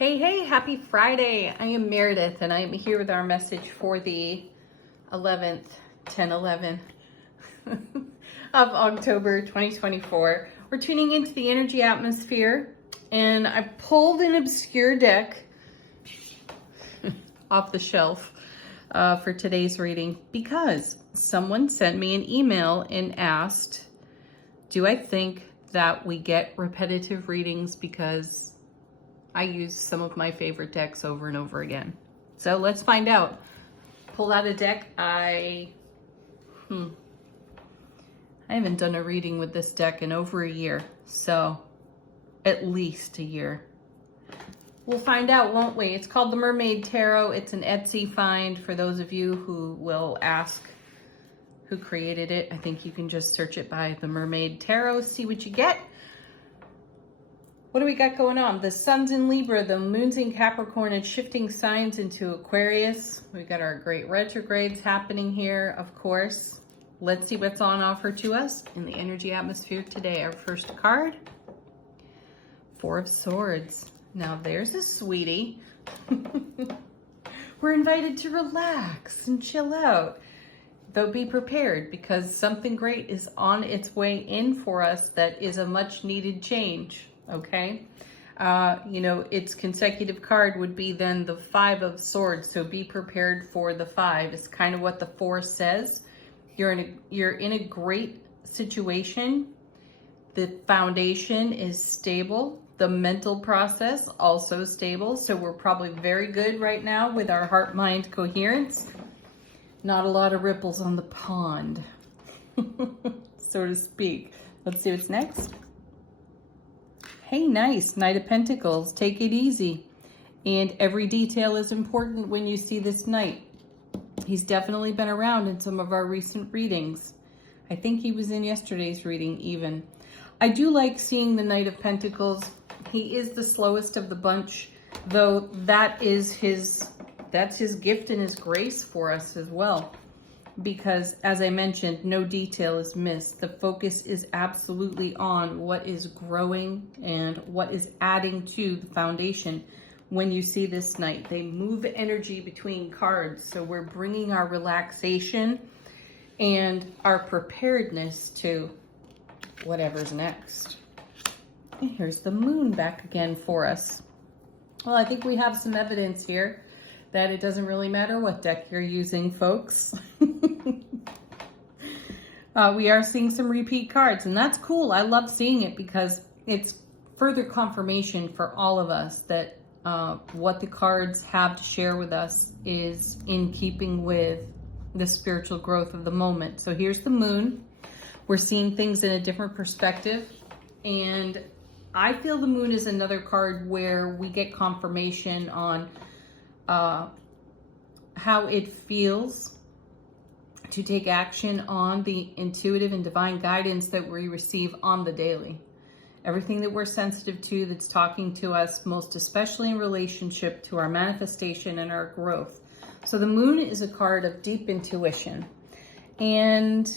Hey, happy Friday. I am Meredith and I am here with our message for the 11th, 10/11 of October 2024. We're tuning into the energy atmosphere and I pulled an obscure deck off the shelf for today's reading because someone sent me an email and asked, do I think that we get repetitive readings because I use some of my favorite decks over and over again? So let's find out. Pulled out a deck. I haven't done a reading with this deck in over a year. So at least a year. We'll find out, won't we? It's called the Mermaid Tarot. It's an Etsy find for those of you who will ask who created it. I think you can just search it by the Mermaid Tarot, see what you get. What do we got going on? The sun's in Libra, the moon's in Capricorn, and shifting signs into Aquarius. We got our great retrogrades happening here, of course. Let's see what's on offer to us in the energy atmosphere today. Our first card, Four of Swords. Now there's a sweetie. We're invited to relax and chill out. Though be prepared because something great is on its way in for us that is a much needed change. Okay, its consecutive card would be then the Five of Swords. So be prepared for the five. It's kind of what the four says. You're in a great situation. The foundation is stable. The mental process also stable. So we're probably very good right now with our heart-mind coherence. Not a lot of ripples on the pond, so to speak. Let's see what's next. Hey, nice. Knight of Pentacles. Take it easy. And every detail is important when you see this knight. He's definitely been around in some of our recent readings. I think he was in yesterday's reading even. I do like seeing the Knight of Pentacles. He is the slowest of the bunch, though that's his gift and his grace for us as well. Because, as I mentioned, no detail is missed. The focus is absolutely on what is growing and what is adding to the foundation. When you see this knight, they move energy between cards. So we're bringing our relaxation and our preparedness to whatever's next. And here's the moon back again for us. Well, I think we have some evidence here that it doesn't really matter what deck you're using, folks. We are seeing some repeat cards, and that's cool. I love seeing it because it's further confirmation for all of us that what the cards have to share with us is in keeping with the spiritual growth of the moment. So here's the moon. We're seeing things in a different perspective, and I feel the moon is another card where we get confirmation on how it feels to take action on the intuitive and divine guidance that we receive on the daily. Everything that we're sensitive to that's talking to us, most especially in relationship to our manifestation and our growth. So the moon is a card of deep intuition. And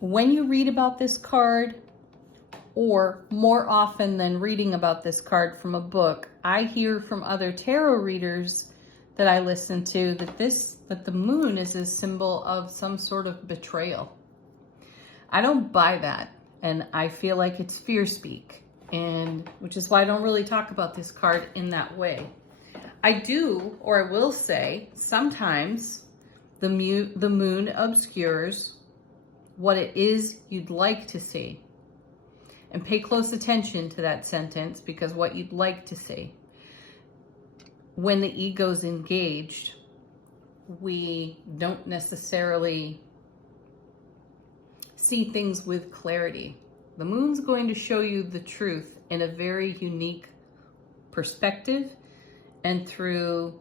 when you read about this card, or more often than reading about this card from a book, I hear from other tarot readers that I listen to that the moon is a symbol of some sort of betrayal. I don't buy that, and I feel like it's fear speak, and which is why I don't really talk about this card in that way. I do, or I will say, sometimes the moon obscures what it is you'd like to see. And pay close attention to that sentence, because what you'd like to see. When the ego's engaged, we don't necessarily see things with clarity. The moon's going to show you the truth in a very unique perspective and through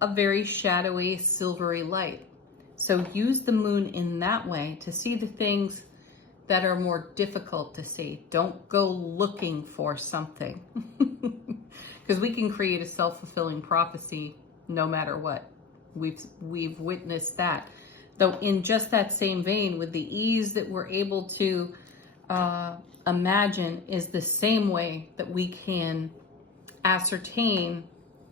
a very shadowy, silvery light. So use the moon in that way to see the things that are more difficult to see. Don't go looking for something. Because we can create a self-fulfilling prophecy no matter what. We've witnessed that. Though in just that same vein, with the ease that we're able to imagine is the same way that we can ascertain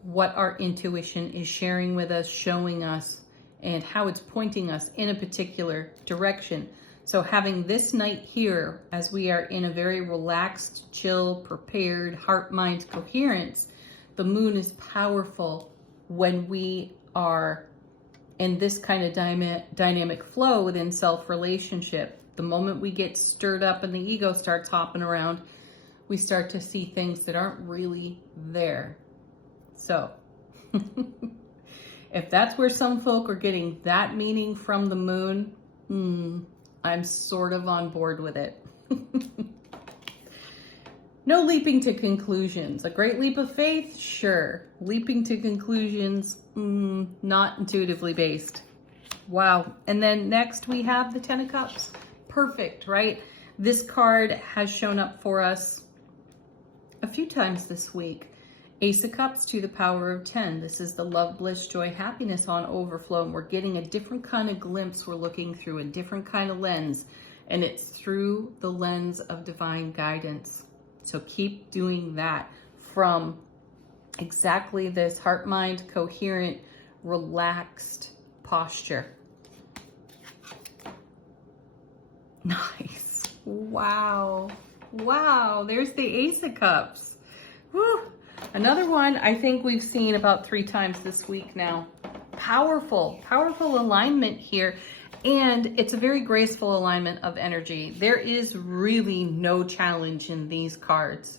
what our intuition is sharing with us, showing us, and how it's pointing us in a particular direction. So having this night here, as we are in a very relaxed, chill, prepared, heart-mind coherence, the moon is powerful when we are in this kind of dynamic flow within self-relationship. The moment we get stirred up and the ego starts hopping around, we start to see things that aren't really there. So, if that's where some folk are getting that meaning from the moon, I'm sort of on board with it. No leaping to conclusions. A great leap of faith? Sure. Leaping to conclusions? Not intuitively based. Wow. And then next we have the Ten of Cups. Perfect, right? This card has shown up for us a few times this week. Ace of Cups to the power of 10. This is the love, bliss, joy, happiness on overflow. And we're getting a different kind of glimpse. We're looking through a different kind of lens. And it's through the lens of divine guidance. So keep doing that from exactly this heart, mind, coherent, relaxed posture. Nice. Wow. Wow. There's the Ace of Cups. Whew. Another one I think we've seen about 3 times this week now. Powerful alignment here. And it's a very graceful alignment of energy. There is really no challenge in these cards.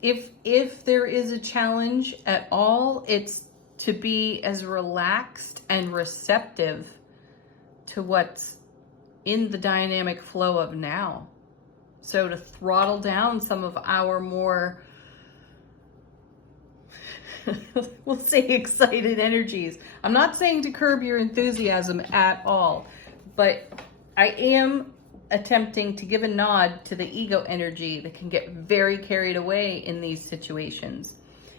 If there is a challenge at all, it's to be as relaxed and receptive to what's in the dynamic flow of now. So to throttle down some of our more we'll say excited energies. I'm not saying to curb your enthusiasm at all, but I am attempting to give a nod to the ego energy that can get very carried away in these situations.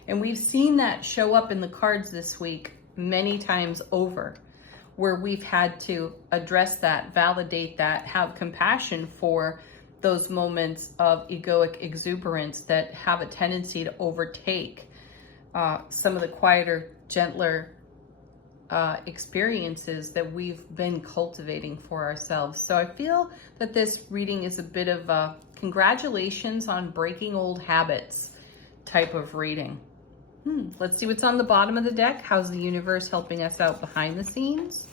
And we've seen that show up in the cards this week many times over, where we've had to address that, validate that, have compassion for those moments of egoic exuberance that have a tendency to overtake some of the quieter, gentler experiences that we've been cultivating for ourselves. So I feel that this reading is a bit of a congratulations on breaking old habits type of reading. Let's see what's on the bottom of the deck. How's the universe helping us out behind the scenes?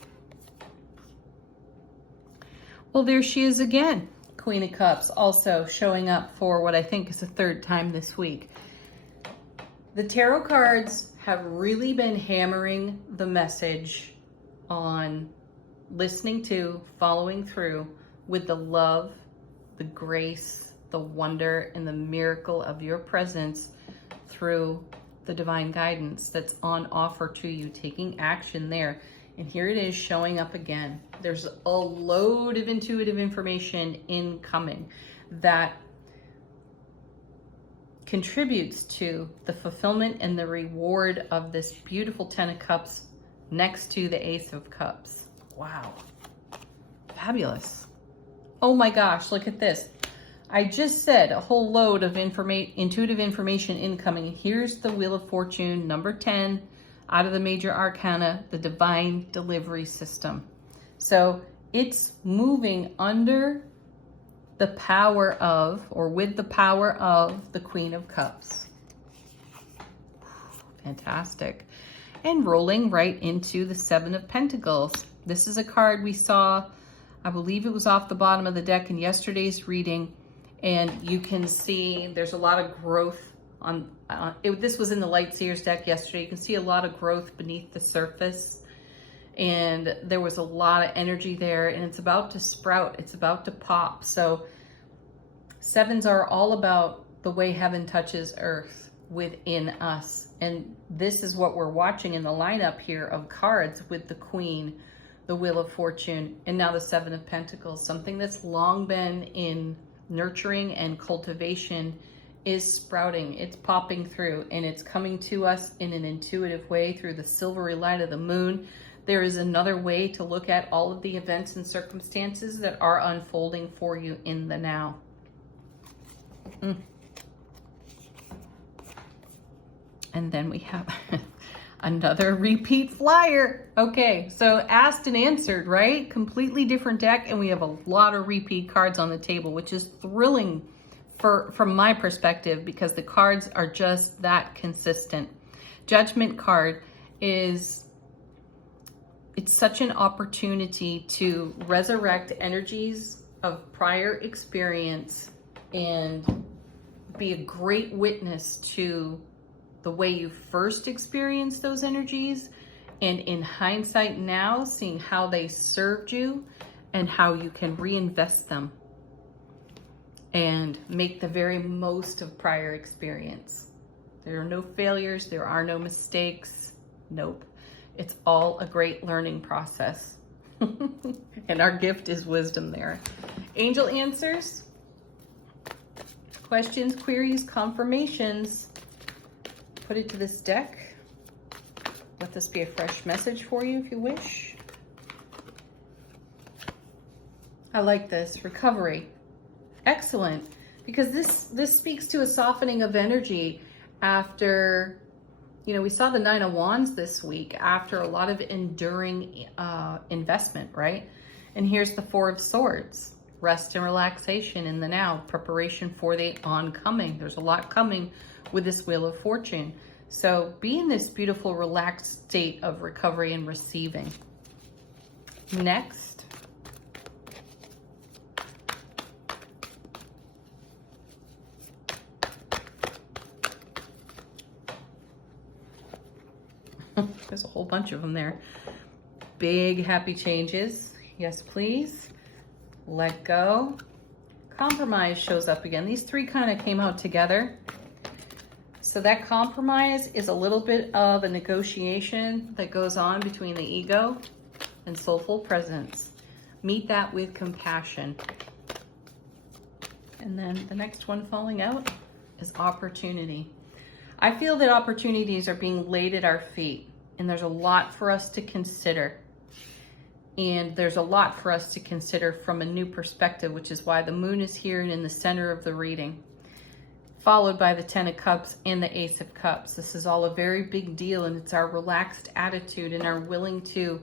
Well, there she is again. Queen of Cups also showing up for what I think is the 3rd time this week. The tarot cards have really been hammering the message on listening to, following through with the love, the grace, the wonder, and the miracle of your presence through the divine guidance that's on offer to you, taking action there. And here it is showing up again. There's a load of intuitive information incoming that contributes to the fulfillment and the reward of this beautiful Ten of Cups next to the Ace of Cups. Wow. Fabulous. Oh my gosh, look at this. I just said a whole load of intuitive information incoming. Here's the Wheel of Fortune, number 10, out of the major arcana, the divine delivery system. So it's moving under the power of, or with the power of, the Queen of Cups. Fantastic. And rolling right into the 7 of Pentacles. This is a card we saw, I believe it was off the bottom of the deck in yesterday's reading. And you can see there's a lot of growth on, this was in the Light Seers deck yesterday. You can see a lot of growth beneath the surface. And there was a lot of energy there, and it's about to sprout. It's about to pop. So 7s are all about the way heaven touches earth within us. And this is what we're watching in the lineup here of cards with the Queen, the Wheel of Fortune, and now the 7 of Pentacles. Something that's long been in nurturing and cultivation is sprouting. It's popping through, and it's coming to us in an intuitive way through the silvery light of the moon. There is another way to look at all of the events and circumstances that are unfolding for you in the now. And then we have another repeat flyer. Okay, so asked and answered, right? Completely different deck, and we have a lot of repeat cards on the table, which is thrilling from my perspective, because the cards are just that consistent. Judgment card it's such an opportunity to resurrect energies of prior experience and be a great witness to the way you first experienced those energies, and in hindsight now, seeing how they served you and how you can reinvest them and make the very most of prior experience. There are no failures, there are no mistakes. Nope. It's all a great learning process. And our gift is wisdom there. Angel answers, questions, queries, confirmations. Put it to this deck. Let this be a fresh message for you if you wish. I like this. Recovery. Excellent. Because this speaks to a softening of energy after, we saw the Nine of Wands this week after a lot of enduring investment, right? And here's the Four of Swords. Rest and relaxation in the now. Preparation for the oncoming. There's a lot coming with this Wheel of Fortune. So be in this beautiful, relaxed state of recovery and receiving. Next. There's a whole bunch of them there. Big happy changes. Yes, please. Let go. Compromise shows up again. These three kind of came out together. So that compromise is a little bit of a negotiation that goes on between the ego and soulful presence. Meet that with compassion. And then the next one falling out is opportunity. I feel that opportunities are being laid at our feet, and there's a lot for us to consider. And there's a lot for us to consider from a new perspective, which is why the moon is here and in the center of the reading, followed by the Ten of Cups and the Ace of Cups. This is all a very big deal, and it's our relaxed attitude and our willingness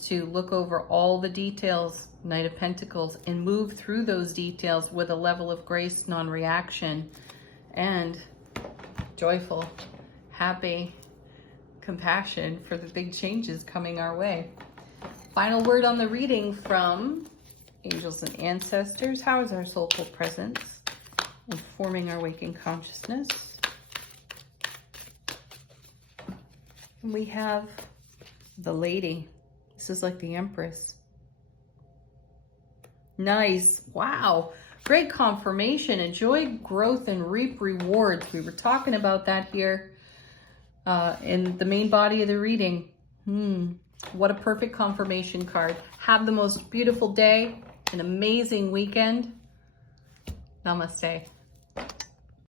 to look over all the details, Knight of Pentacles, and move through those details with a level of grace, non-reaction, and joyful, happy compassion for the big changes coming our way. Final word on the reading from angels and ancestors. How is our soulful presence informing our waking consciousness? And we have the Lady. This is like the Empress. Nice. Wow. Great confirmation. Enjoy growth and reap rewards. We were talking about that here in the main body of the reading. What a perfect confirmation card. Have the most beautiful day, an amazing weekend. Namaste.